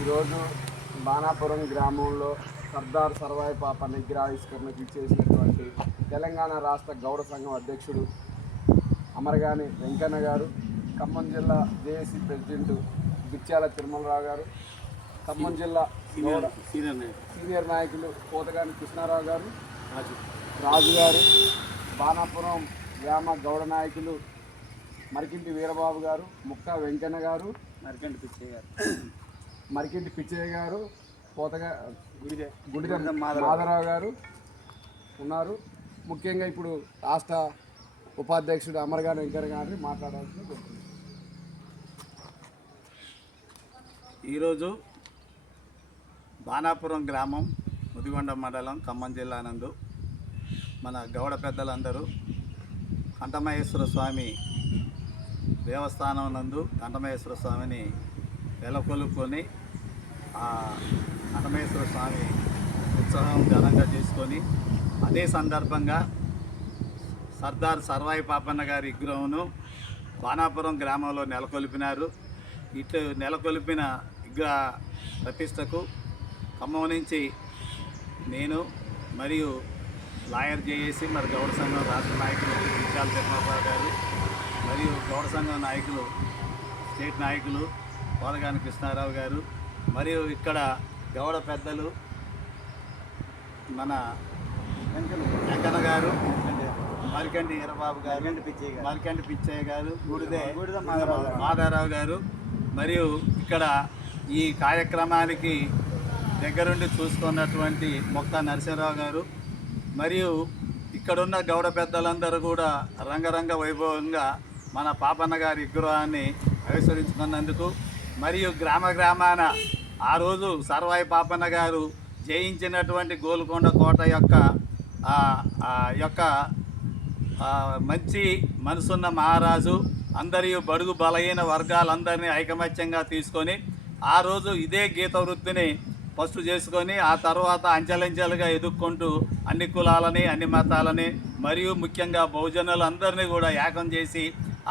ఈరోజు బాణాపురం గ్రామంలో సర్దార్ సర్వాయి పాప నిగ్రహావిష్కరణకు ఇచ్చేసినటువంటి తెలంగాణ రాష్ట్ర గౌడ సంఘం అధ్యక్షుడు అమరగాని వెంకన్న గారు ఖమ్మం జిల్లా జేఏసీ ప్రెసిడెంట్ బిచ్చాల తిరుమలరావు గారు ఖమ్మం జిల్లా సీనియర్ సీనియర్ నాయకులు. కోతగాని కృష్ణారావు గారు రాజు. గారు బాణాపురం గ్రామ గౌడ నాయకులు మరికింటి వీరబాబు గారు ముక్క వెంకన్న గారు నరకంటి పిచ్చయ్య గారు. మరికింటి పిచ్చయ్య గారు గుడిదే గుడిద గుడిద మాధవరావు. గారు ఉన్నారు ముఖ్యంగా ఇప్పుడు రాష్ట్ర ఉపాధ్యక్షుడు అమర్గాన్ వెంకయ్య గారిని మాట్లాడాల్సిన కోరుతున్నాను. ఈరోజు బాణాపురం గ్రామం ముదిగొండ మండలం ఖమ్మం జిల్లా నందు మన గౌడ పెద్దలందరూ కంఠమహేశ్వర స్వామి దేవస్థానం నందు కంఠమహేశ్వర స్వామిని నెలకొల్పుకొని ఆ అన్నమేశ్వర స్వామి ఉత్సవం ఘనంగా చేసుకొని అదే సందర్భంగా సర్దార్ సర్వాయి పాపన్న గారి విగ్రహంను బాణాపురం గ్రామంలో నెలకొల్పినారు. ఇటు నెలకొల్పిన విగ్రహ ప్రతిష్టకు ఖమ్మం నుంచి నేను మరియు లాయర్ జేఏసి మరి గౌడ సంఘం రాష్ట్ర నాయకులు విశాల్ తిరుమలరావు గారు మరియు గౌడ సంఘం నాయకులు స్టేట్ నాయకులు పోలగాని కృష్ణారావు గారు మరియు ఇక్కడ గౌడ పెద్దలు మన వెంకన్న గారు మరికండి ఈరబాబు గారు మరికండి పిచ్చయ్య గారు. గుడిదే మాధారావు గారు మరియు ఇక్కడ ఈ కార్యక్రమానికి దగ్గరుండి చూసుకున్నటువంటి మొక్క నరసింహరావు గారు మరియు ఇక్కడున్న గౌడ పెద్దలందరూ కూడా రంగరంగ వైభవంగా మన పాపన్న గారి విగ్రహాన్ని ఆవిష్కరించుకున్నందుకు మరియు గ్రామ గ్రామాన ఆ రోజు సర్వాయి పాపన్న గారు జయించినటువంటి గోల్కొండ కోట యొక్క యొక్క మంచి మనసున్న మహారాజు అందరి బడుగు బలహీన వర్గాలందరినీ ఐకమత్యంగా తీసుకొని ఆ రోజు ఇదే గీత వృత్తిని ఫస్ట్ చేసుకొని ఆ తర్వాత అంచెలంచెలుగా ఎదుక్కుంటూ అన్ని కులాలని అన్ని మతాలని మరియు ముఖ్యంగా బహుజనులందరినీ కూడా ఏకం చేసి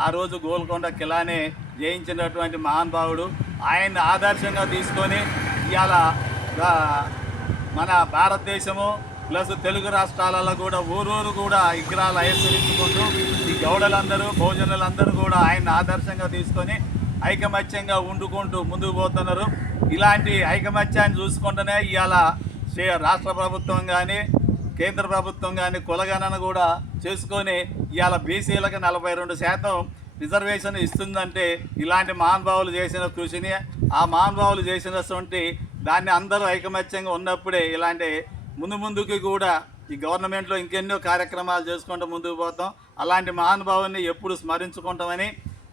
ఆ రోజు గోల్కొండ కిలానే జయించినటువంటి మహానుభావుడు ఆయన్ని ఆదర్శంగా తీసుకొని ఇవాళ మన భారతదేశము ప్లస్ తెలుగు రాష్ట్రాలలో కూడా ఊరూరు కూడా విగ్రహాలు ఆవిష్కరించుకుంటూ ఈ గౌడలందరూ భోజనులందరూ కూడా ఆయన ఆదర్శంగా తీసుకొని ఐకమత్యంగా వండుకుంటూ ముందుకు పోతున్నారు. ఇలాంటి ఐకమత్యాన్ని చూసుకుంటూనే ఇవాళ రాష్ట్ర ప్రభుత్వం కానీ కేంద్ర ప్రభుత్వం కానీ కులగణన కూడా చేసుకొని ఇవాళ బీసీలకు నలభై రెండు శాతం రిజర్వేషన్ ఇస్తుందంటే ఇలాంటి మహానుభావులు చేసిన కృషిని ఆ మహానుభావులు చేసినటువంటి దాన్ని అందరూ ఐకమత్యంగా ఉన్నప్పుడే ఇలాంటి ముందు ముందుకి కూడా ఈ గవర్నమెంట్లో ఇంకెన్నో కార్యక్రమాలు చేసుకుంటూ ముందుకు పోతాం. అలాంటి మహానుభావుని ఎప్పుడు స్మరించుకుంటామని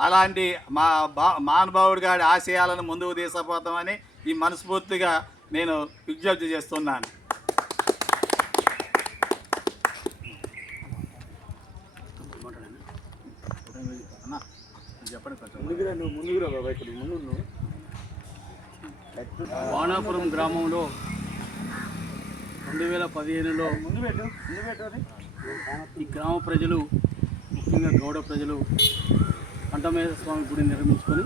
అలాంటి మా బా మహానుభావుడి గారి ఆశయాలను ముందుకు తీసుకుపోతామని ఈ మనస్ఫూర్తిగా నేను విజ్ఞప్తి చేస్తున్నాను. చెప్పండి కొంచెం ముందుకురా నువ్వు ముందుకురా బాబా ఇక్కడ ముందు నువ్వు గ్రామంలో రెండు వేల పదిహేనులో ముందు పెట్టు ముందు పెట్టు ఈ గ్రామ ప్రజలు ముఖ్యంగా గౌడ ప్రజలు కంఠమేశ్వర స్వామి గుడి నిర్మించుకొని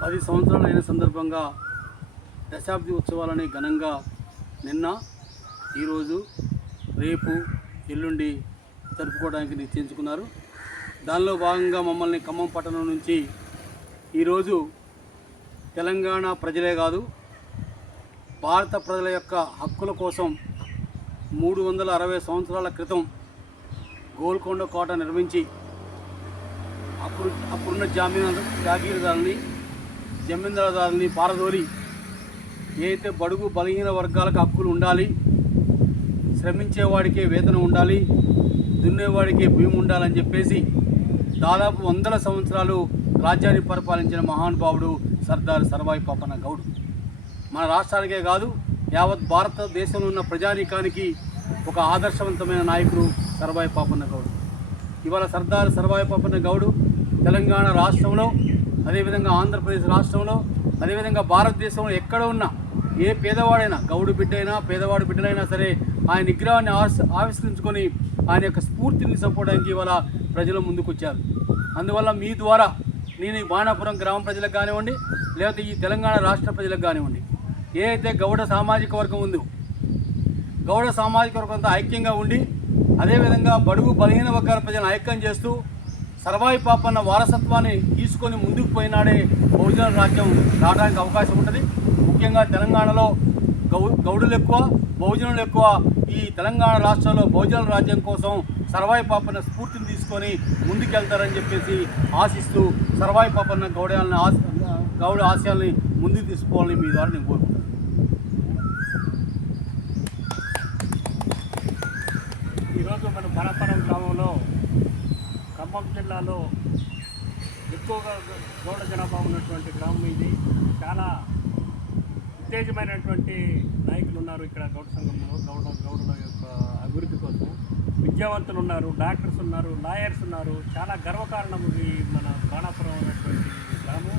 పది సంవత్సరాలు అయిన సందర్భంగా దశాబ్ది ఉత్సవాలని ఘనంగా నిన్న ఈరోజు రేపు ఎల్లుండి జరుపుకోవడానికి నిశ్చయించుకున్నారు. దానిలో భాగంగా మమ్మల్ని ఖమ్మం పట్టణం నుంచి ఈరోజు తెలంగాణ ప్రజలే కాదు భారత ప్రజల యొక్క హక్కుల కోసం మూడు వందల అరవై సంవత్సరాల క్రితం గోల్కొండ కోట నిర్మించి అప్పుడు అప్పుడున్న జామీన జాగీరదారుని జమీందారుదారుని పారదోలి ఏదైతే బడుగు బలహీన వర్గాలకు హక్కులు ఉండాలి శ్రమించేవాడికే వేతనం ఉండాలి దున్నేవాడికే భూమి ఉండాలని చెప్పేసి దాదాపు వందల సంవత్సరాలు రాజ్యాన్ని పరిపాలించిన మహానుభావుడు సర్దార్ సర్వాయి పాపన్న గౌడ్. మన రాష్ట్రానికే కాదు యావత్ భారతదేశంలో ఉన్న ప్రజానీకానికి ఒక ఆదర్శవంతమైన నాయకుడు సర్వాయి పాపన్న గౌడ్. ఇవాళ సర్దార్ సర్వాయి పాపన్న గౌడు తెలంగాణ రాష్ట్రంలో అదేవిధంగా ఆంధ్రప్రదేశ్ రాష్ట్రంలో అదేవిధంగా భారతదేశంలో ఎక్కడ ఉన్నా ఏ పేదవాడైనా గౌడు బిడ్డైనా పేదవాడు బిడ్డలైనా సరే ఆయన విగ్రహాన్ని ఆవిష్ ఆవిష్కరించుకొని ఆయన యొక్క స్ఫూర్తిని చంపడానికి ఇవాళ ప్రజలు ముందుకొచ్చారు. అందువల్ల మీ ద్వారా నేను ఈ బాణాపురం గ్రామ ప్రజలకు కానివ్వండి లేకపోతే ఈ తెలంగాణ రాష్ట్ర ప్రజలకు కానివ్వండి ఏ అయితే గౌడ సామాజిక వర్గం ఉందో గౌడ సామాజిక వర్గంతో ఐక్యంగా ఉండి అదేవిధంగా బడుగు బలహీన వర్గాల ప్రజలను ఐక్యం చేస్తూ సర్వాయి పాపన్న వారసత్వాన్ని తీసుకొని ముందుకు పోయినాడే బహుజన రాజ్యం రావడానికి అవకాశం ఉంటుంది. ముఖ్యంగా తెలంగాణలో గౌ గౌడులు ఎక్కువ బహుజనులు ఎక్కువ. ఈ తెలంగాణ రాష్ట్రంలో బహుజన రాజ్యం కోసం సర్వాయి పాపన్న స్ఫూర్తిని తీసుకొని ముందుకెళ్తారని చెప్పేసి ఆశిస్తూ సర్వాయి పాపన్న గౌడాలని ఆశ గౌడ ఆశయాల్ని ముందుకు తీసుకోవాలని మీ ద్వారా నేను కోరుకుంటున్నాను. ఈరోజు మన బనపరం గ్రామంలో ఖమ్మం జిల్లాలో ఎక్కువగా గౌడ జనాభా ఉన్నటువంటి గ్రామం ఇది. చాలా ఉత్తేజమైనటువంటి నాయకులు ఉన్నారు ఇక్కడ గౌడ సంఘంలో గౌడ గౌడ యొక్క అభివృద్ధి విద్యావంతులు ఉన్నారు డాక్టర్స్ ఉన్నారు లాయర్స్ ఉన్నారు. చాలా గర్వకారణం ఇది మన బాణాపురం ఉన్నటువంటి గ్రామం.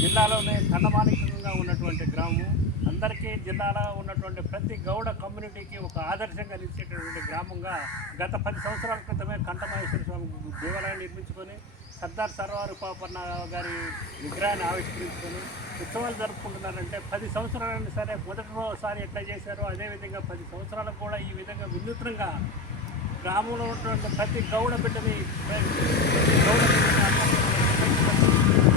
జిల్లాలోనే ఖండమానికంగా ఉన్నటువంటి గ్రామం. అందరికీ జిల్లాలో ఉన్నటువంటి ప్రతి గౌడ కమ్యూనిటీకి ఒక ఆదర్శంగా నిలిచేటటువంటి గ్రామంగా గత పది సంవత్సరాల క్రితమే కంఠమహేశ్వర స్వామి దేవాలయం నిర్మించుకొని సర్దార్ సర్వారు పాపన్న గారి విగ్రహాన్ని ఆవిష్కరించుకొని ఉత్సవాలు జరుపుకుంటున్నారంటే పది సంవత్సరాలైనా సరే మొదటిసారి ఎట్లా చేశారో అదేవిధంగా పది సంవత్సరాలకు కూడా ఈ విధంగా వినూత్నంగా గ్రామంలో ఉన్నటువంటి ప్రతి గౌడ బిడ్డని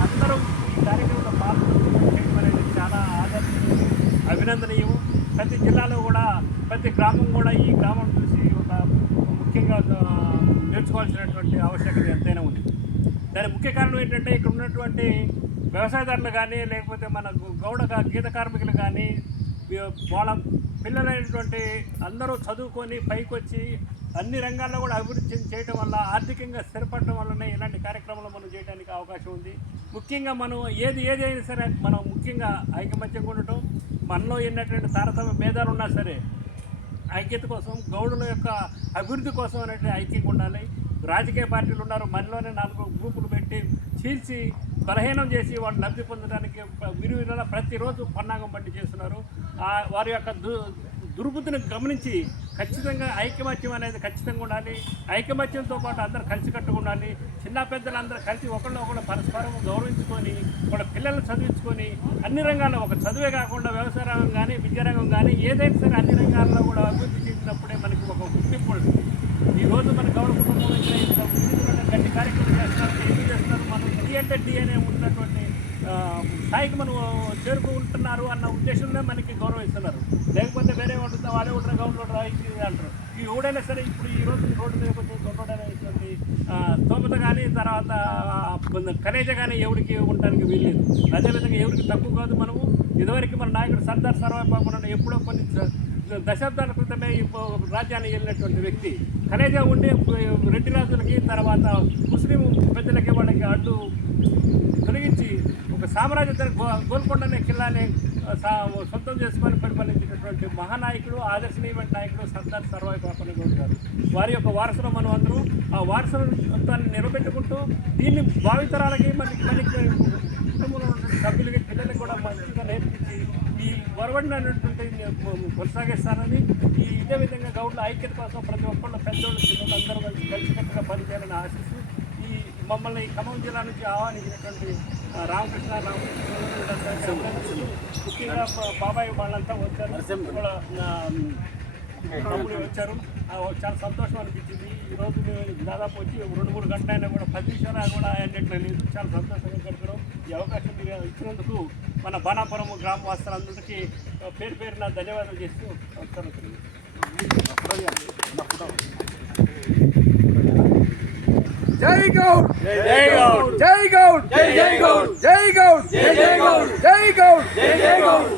అందరూ ఈ కార్యక్రమంలో పాల్గొనడం అనేది చాలా ఆదర్శనీయం అభినందనీయం. ప్రతి జిల్లాలో కూడా ప్రతి గ్రామం కూడా ఈ గ్రామం చూసి ఒక ముఖ్యంగా నేర్చుకోవాల్సినటువంటి ఆవశ్యకత ఎంతైనా ఉంది. దాని ముఖ్య కారణం ఏంటంటే ఇక్కడ ఉన్నటువంటి వ్యవసాయదారులు కానీ లేకపోతే మన గౌడ గీత కార్మికులు కానీ వాళ్ళ పిల్లలైనటువంటి అందరూ చదువుకొని పైకి వచ్చి అన్ని రంగాల్లో కూడా అభివృద్ధి చేయడం వల్ల ఆర్థికంగా స్థిరపడడం వల్లనే ఇలాంటి కార్యక్రమాలు మనం చేయడానికి అవకాశం ఉంది. ముఖ్యంగా మనం ఏది ఏది అయినా సరే మనం ముఖ్యంగా ఐకమత్యంగా ఉండటం మనలో ఉన్నటువంటి తారతమ్య భేదాలు ఉన్నా సరే ఐక్యత కోసం గౌడుల యొక్క అభివృద్ధి కోసం అనేటువంటి ఐక్యంగా ఉండాలి. రాజకీయ పార్టీలు ఉన్నారు మనలోనే నాలుగు గ్రూపులు పెట్టి చీల్చి బలహీనం చేసి వాళ్ళు లబ్ధి పొందడానికి విలువల ప్రతిరోజు పన్నాగం పట్టి చేస్తున్నారు. వారి యొక్క దు దుర్బుద్ధిని గమనించి ఖచ్చితంగా ఐకమత్యం అనేది ఖచ్చితంగా ఉండాలి. ఐకమత్యంతో పాటు అందరూ కలిసి ఉండాలి. చిన్న పెద్దలు అందరూ కలిసి ఒకళ్ళు ఒకళ్ళు పరస్పరం గౌరవించుకొని వాళ్ళ పిల్లల్ని చదివించుకొని అన్ని రంగాల్లో ఒక చదువే కాకుండా వ్యవసాయ రంగం కానీ విద్యారంగం కానీ ఏదైనా సరే అన్ని రంగాల్లో కూడా అభివృద్ధి చెందినప్పుడే మనకి ఒక గుర్తింపు ఉంటుంది. ఈ రోజు మన గౌరవ కుటుంబం ఇక్కడ ఇంత ఉద్యోగులు గట్టి కార్యక్రమం చేస్తున్నారు ఏం చేస్తున్నారు రెడ్డి అనే ఉన్నటువంటి స్థాయికి మనం చేరుకుంటున్నారు అన్న ఉద్దేశంలో మనకి గౌరవం ఇస్తున్నారు. లేకపోతే వేరే ఉంటుంది వాడే ఉంటారు గవర్నమెంట్ ఇది అంటారు. ఈ ఎవడైనా సరే ఇప్పుడు ఈ రోజు రోడ్డు మీద కొంచెం దొంగడనేటువంటి స్తోమత కానీ తర్వాత కనేజ కానీ ఎవరికి ఉండడానికి వీల్లేదు. అదేవిధంగా ఎవరికి తక్కువ కాదు మనము. ఇదివరకు మన నాయకుడు సర్దార్ సర్వాయి పాపన ఎప్పుడో కొన్ని దశాబ్దాల క్రితమే రాజ్యాన్ని వెళ్ళినటువంటి వ్యక్తి. కలేజా ఉండే రెడ్డి రాజులకి తర్వాత ముస్లిం పెద్దలకి వాళ్ళకి అడ్డు తొలగించి ఒక సామ్రాజ్యం గో గోల్కొండ అనే కిల్లాని సొంతం చేసుకొని పరిపాలించినటువంటి మహానాయకుడు ఆదర్శనీయమైన నాయకుడు సర్దార్ సర్వాయి పాపన్న గౌడ్ గారు. వారి యొక్క వారసులు మనం అందరూ ఆ వారసత్వాన్ని నిలబెట్టుకుంటూ దీన్ని భావితరాలకి మనకి మనకి కుటుంబంలో సభ్యులకి పిల్లలకి కూడా మంచిగా నేర్పించి ఈ వరవడినటువంటి కొనసాగిస్తానని ఈ ఇదే విధంగా గౌడ్ల ఐక్యత కోసం ప్రతి ఒక్కళ్ళు పెద్దోళ్ళు చిన్నోళ్ళు అందరూ కలిసి కలిసికట్టుగా పనిచేయాలని ఆశిస్తూ మమ్మల్ని ఖమ్మం జిల్లా నుంచి ఆహ్వానించినటువంటి రామకృష్ణ రామకృష్ణ ముఖ్యంగా బాబాయ్ వాళ్ళంతా వచ్చారు తమ్ముడు వచ్చారు చాలా సంతోషం అనిపించింది ఈ రోజు మేము దాదాపు వచ్చి రెండు మూడు గంటలైనా కూడా పది నిమిషాలు కూడా అయ్యేట్లు లేదు చాలా సంతోషంగా గడిపారు ఈ అవకాశం మీరు ఇచ్చినందుకు మన బాణాపురం గ్రామ వాసులందరికీ పేరు పేరున ధన్యవాదాలు చేస్తూ నమస్కారం జై గౌడ్ జై గౌడ్ జై గౌడ్ జై గౌడ్ జై గౌడ్ జై గౌడ్ జై గౌడ్ జై గౌడ్